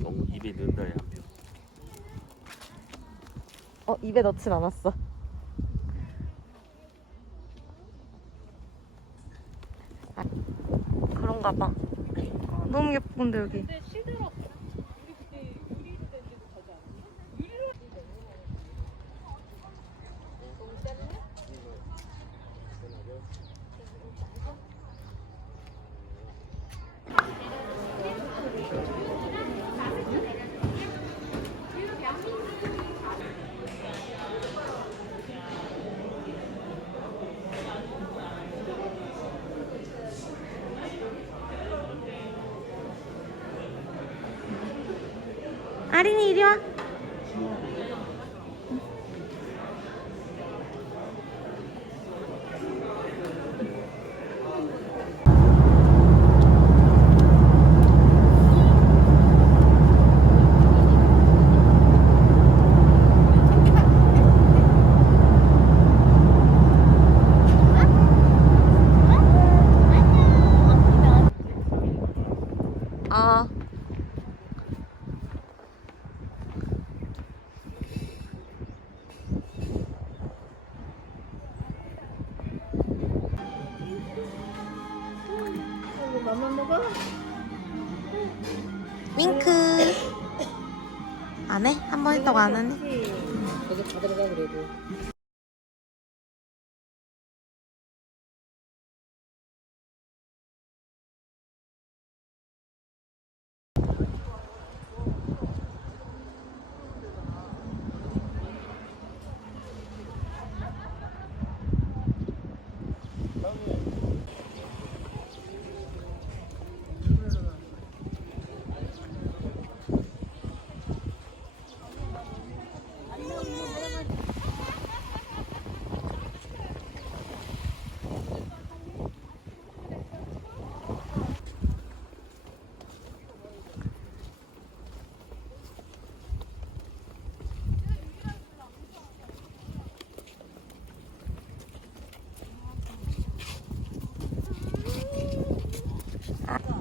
너무 입에 넣는다 야 표. 어 입에 넣진 않았어. 아, 그런가 봐. 너무 예쁜데 여기.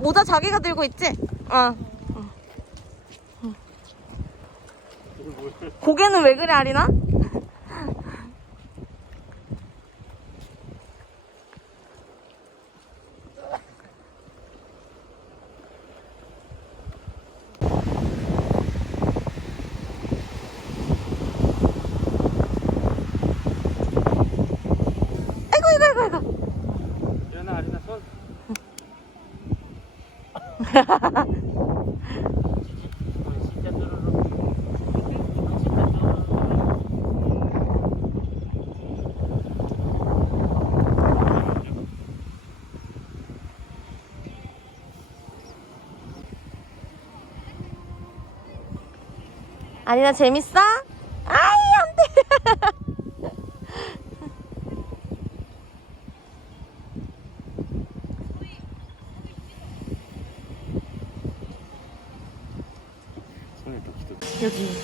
모자 자기가 들고 있지? 어. 어. 어. 고개는 왜 그래, 아리나? 아이고, 아이고, 아이고, 아이고. 일어나 아리나 손. 진짜 뚜루루. 진짜 뚜루루. 아리나 재밌어? 아이 안돼. 여기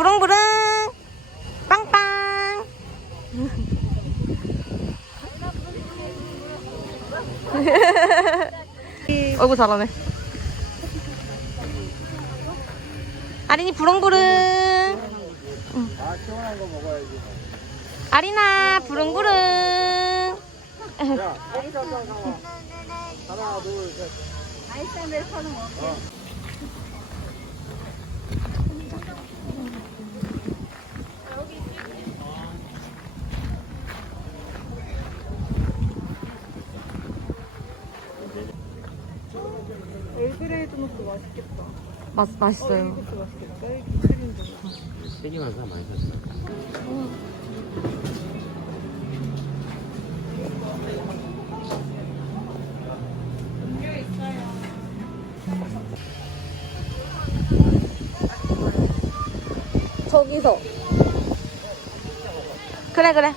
부릉부릉. 빵빵 어이구 잘하네 아린이 부릉부릉 아. 아린아 부릉부릉. 하나, 둘, 셋. 엘그레 맛 맛있어요. 세게 만든 사 많이 샀어. 저기서. 그래 그래.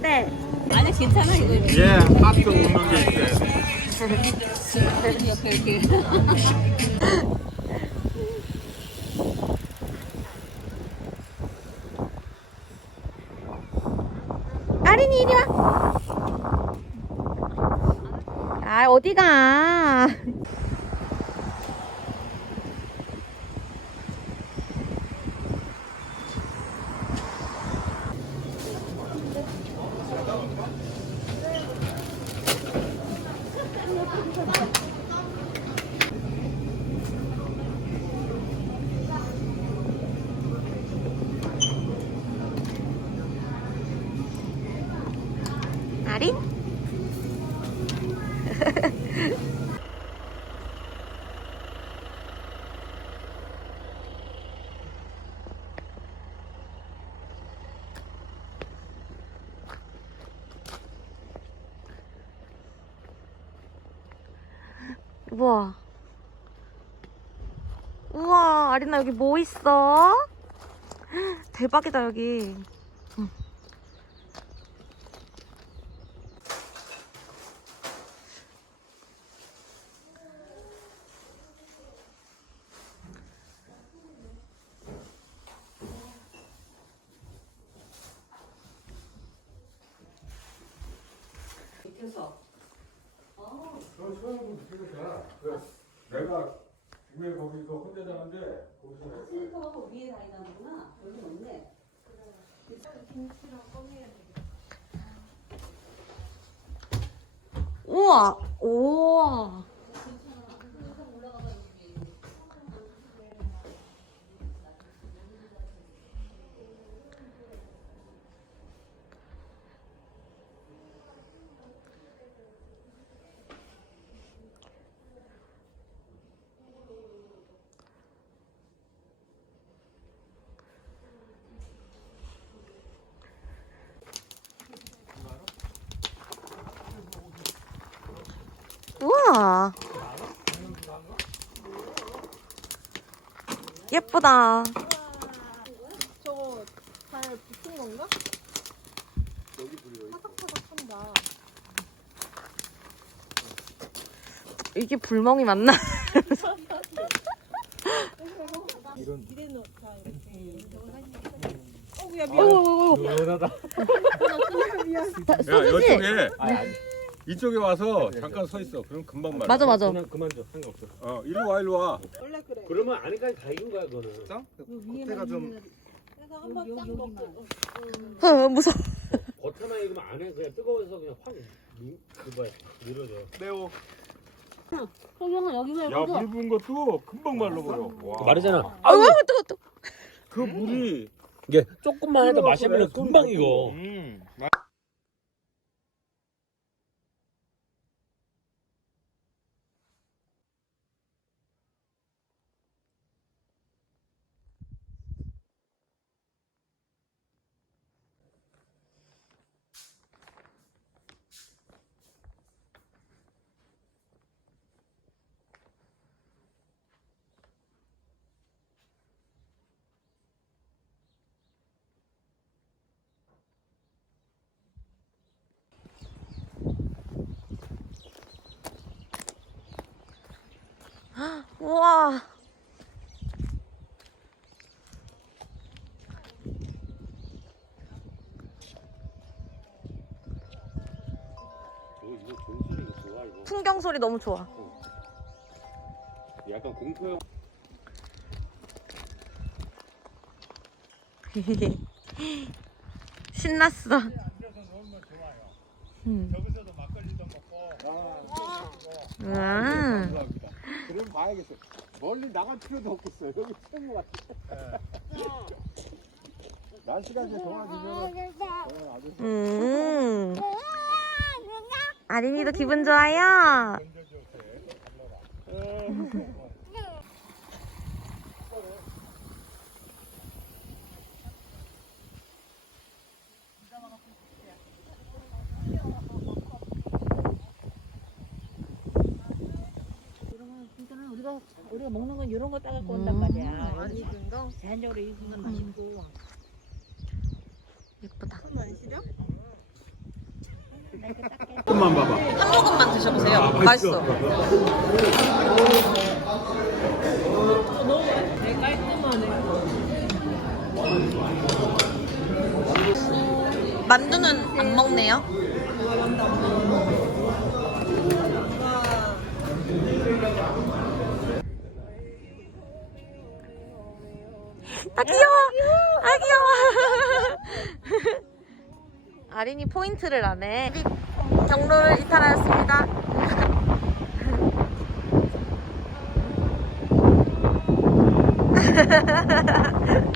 네. 아니 괜찮아 이거 예, 하트 웃는 게 있어요. 옆에 이렇게 아린이 이리 와. 아, 어디 가? 아린? 우와. 우와, 아린아, 여기 뭐 있어? 대박이다, 여기. 그 소영군 찍으잖아. 그 내가 분명히 거기서 혼자 자는데 거기서 실버 위에 다니는구나 여기 없네 우와, 예쁘다. 저거 잘 붙은 건가? 파삭파삭한다 이게 불멍이 맞나? 이래는 다 이렇게 어구야 어이구, 미안 어이구, 시원하다. 다- 야 소주지? 이쪽에 이쪽에 와서 잠깐 서 있어. 그럼 금방 말라. 맞아, 맞아. 그냥 그만 줘. 상관없어. 어 일로 와 일로 와. 원래 그러면 안에까지 다 익은 거야, 그거는. 겉에가 좀 그래서 한번 딱 먹고 어, 무서워. 겉에만 익으면 안에 그냥 뜨거워서 그냥 확, 미, 그 뭐야, 밀어져. 매워. 형아 여기만 야물 부은 것도 금방 말라버려. 와. 말이잖아. 아우, 뜨거, 뜨거. 그 물이 이게 조금만 해도 마시면 금방 손 익어. 음. 우와. 저 이거 종소리 이거 좋아, 이거. 풍경 소리 너무 좋아. 약간 공포영. 신났어. 음. 여기서도 막걸리도 먹고. 우와. 그럼 봐야겠어. 멀리 나갈 필요도 없겠어. 여기 최고 같아. 날씨가 이제 좋아지면 아주 음. 아린이도 기분 좋아요. 우리가 먹는 건 이런 거 따갖고 온단 말이야. 음, 안 여기 익은 거? 제한적으로 익은 건 맛있고. 예쁘다. 조금만 봐봐. 한 모금만 드셔보세요. 맛있어. 되게 깔끔하네. 만두는 안 먹네요. 아 귀여워. 아 귀여워. 아린이 포인트를 안 해. 경로를 이탈하였습니다.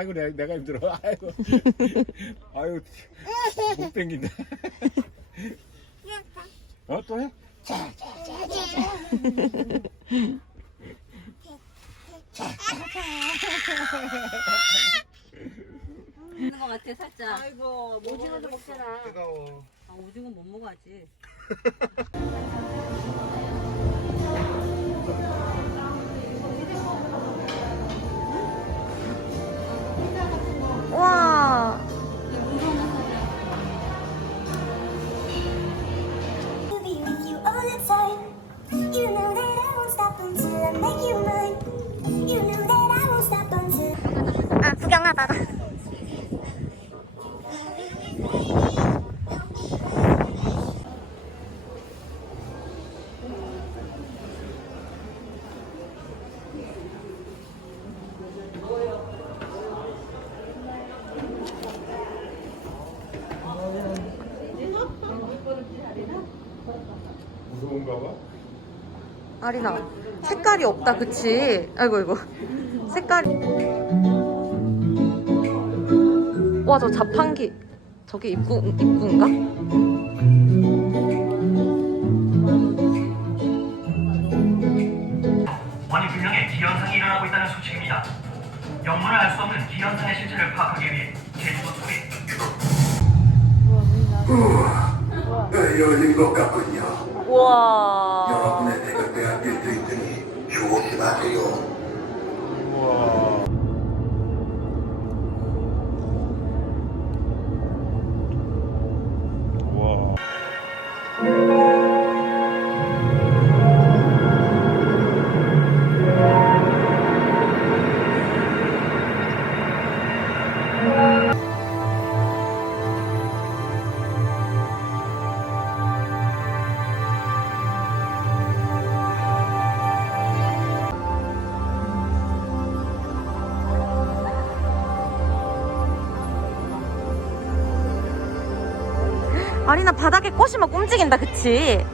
아이고 내가 내가 힘들어. 아이고. 아이고 못 땡긴다. 어 또 해? 있는 거 같아 살짝. 아이고 오징어도 먹잖아. 뜨거워. 아, 오징어 못 먹어야지. 아리나 색깔이 없다 그치? 아이고 아이고 색깔이 와 저 자판기 저게 입구 입구인가? 원인 불명의 기현상이 일어나고 있다는 소식입니다. 영문을 알 수 없는 기현상의 실체를 파악하기 위해 제주도 쪽에 열린 것 같군요. 우와 여러분의 아리나 바닥에 꽃이 막 움직인다 그치?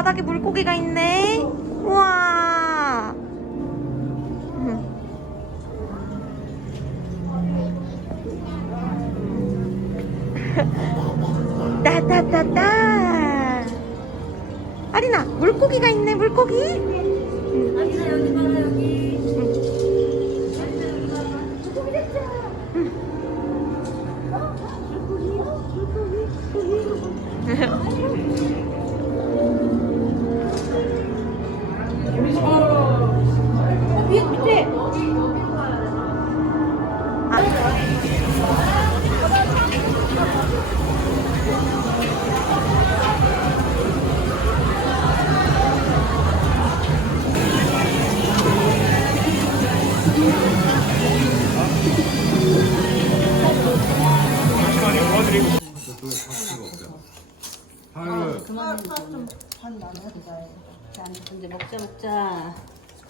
바닥에 물고기가 있네.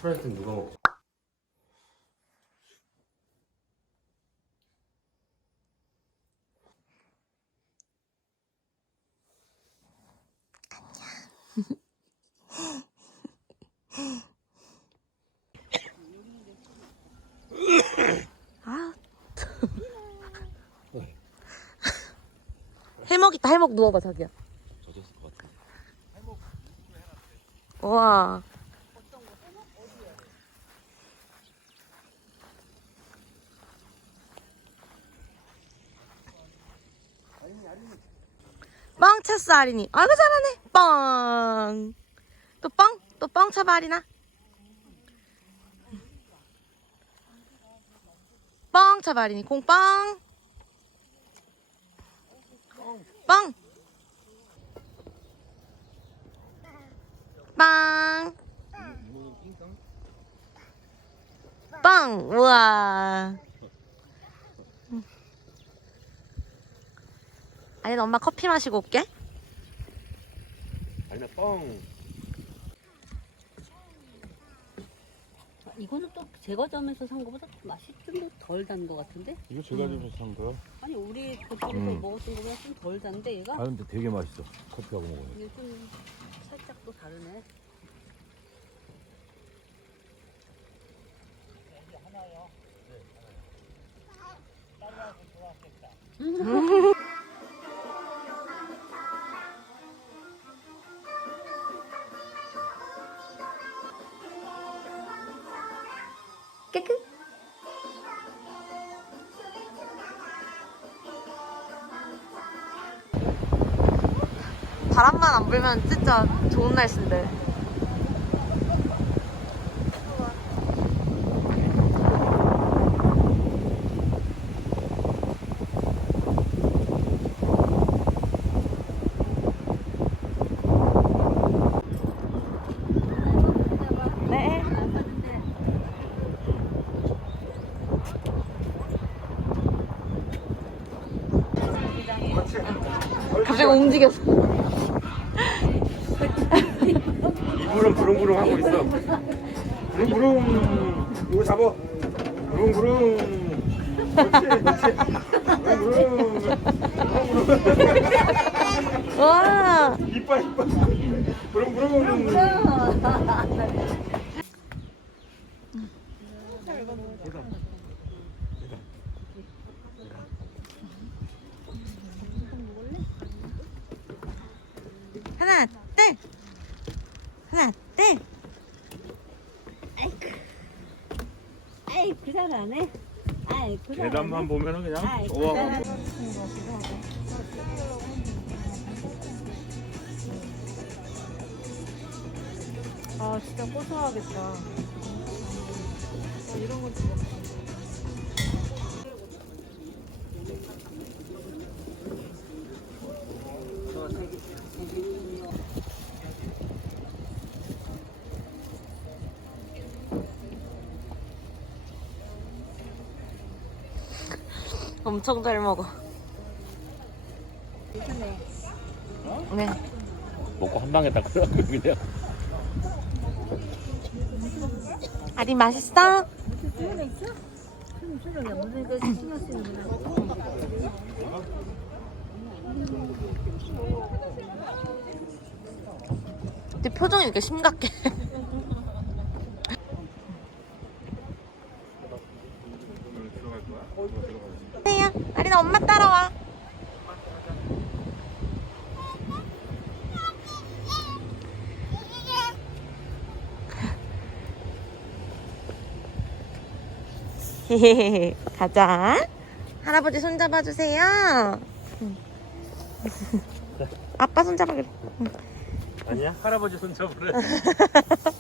프라이트는 누가 먹? 아. 해먹 있다, 해먹 누워봐, 자기야. 젖었을 것 같아. 우와. 뻥 아린이. 아이고, 잘하네. 뻥. 또 뻥? 또뻥 차봐, 아린아. 뻥 차봐, 아린이. 공 뻥. 뻥. 빵. 빵. 우와. 아니, 엄마 커피 마시고 올게. 뻥. 아, 이거는 또 제과점에서 산 거보다 맛이 좀 덜 단 거 같은데? 이거 제가 집에서 산 거야? 아니 우리 그쪽에서 음. 먹었던 거보다 좀 덜 단데 얘가? 아 근데 되게 맛있어 커피하고 먹으면 이게 좀 살짝 또 다르네. 깨끗. 바람만 안 불면 진짜 좋은 날씨인데. 네. 갑자기 움직였어. 이불은 부릉부릉 하고 있어. 부릉부릉. 이거 잡아. 부릉부릉. 그렇지, 그렇지. 부릉부릉. 부릉부릉. 와. 이빨, 이빨. 부릉부릉. 하나, 둘. 하나, 둘. 아이 그 잘하네. 아이 그 잘하네. 계단만 보면은 그냥 아이 그 좋아 잘하네. 아, 진짜 고소하겠다. 이런 거 엄청 잘 먹어. 네. 먹고 한 방에 딱 끓여 그냥. 아리 맛있어? 네 표정이 이렇게 심각해. 세야, 아리나 엄마 따라와. 가자. 할아버지 손 잡아주세요. 응. 아빠 손 잡아 그래. 아니야? 할아버지 손 잡으래.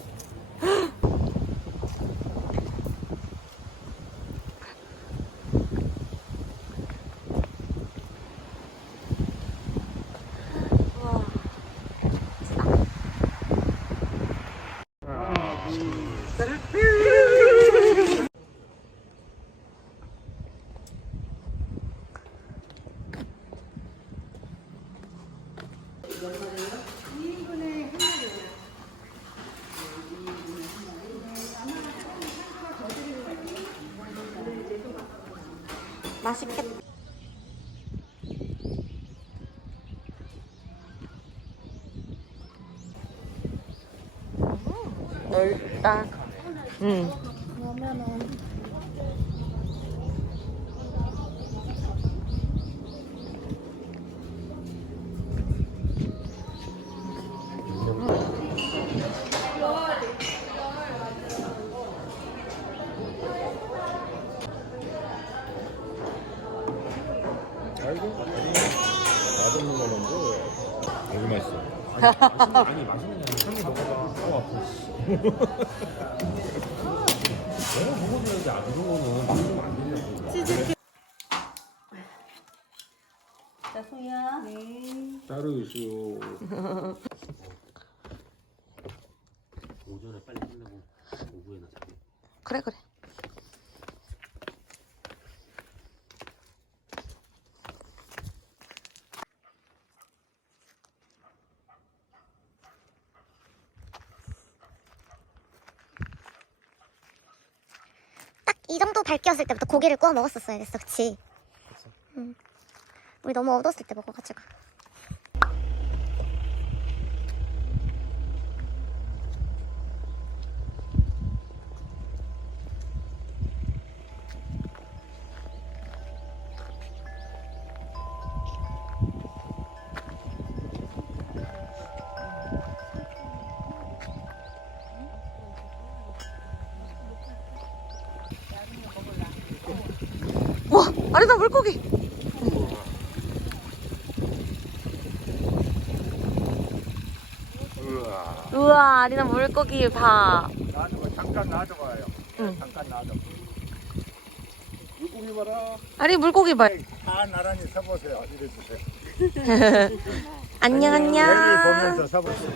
맛있겠다. 음, 넓다. 응. 아니 맛있는 게 한개 먹어봐. 어 아파. 내가 먹어줘야지 아 이런 거는 먹으면 안 되냐고. 자, 소희야. 네. 따로 있어. 오전에 빨리 끝내고 오후에나 자게. 그래 그래. 딱 이 정도 밝기였을 때부터 고기를 구워 먹었었어야 됐어, 그치? 응. 우리 너무 어두웠을 때 먹어가지고. 아리나 물고기. 우와, 아리나 물고기 봐. 놔둬봐 잠깐 놔둬봐요 응. 잠깐 놔둬 물고기 봐라 아리 물고기 봐. 다 나란히 서보세요 이래주세요 안녕 안녕. 보면서 서보세요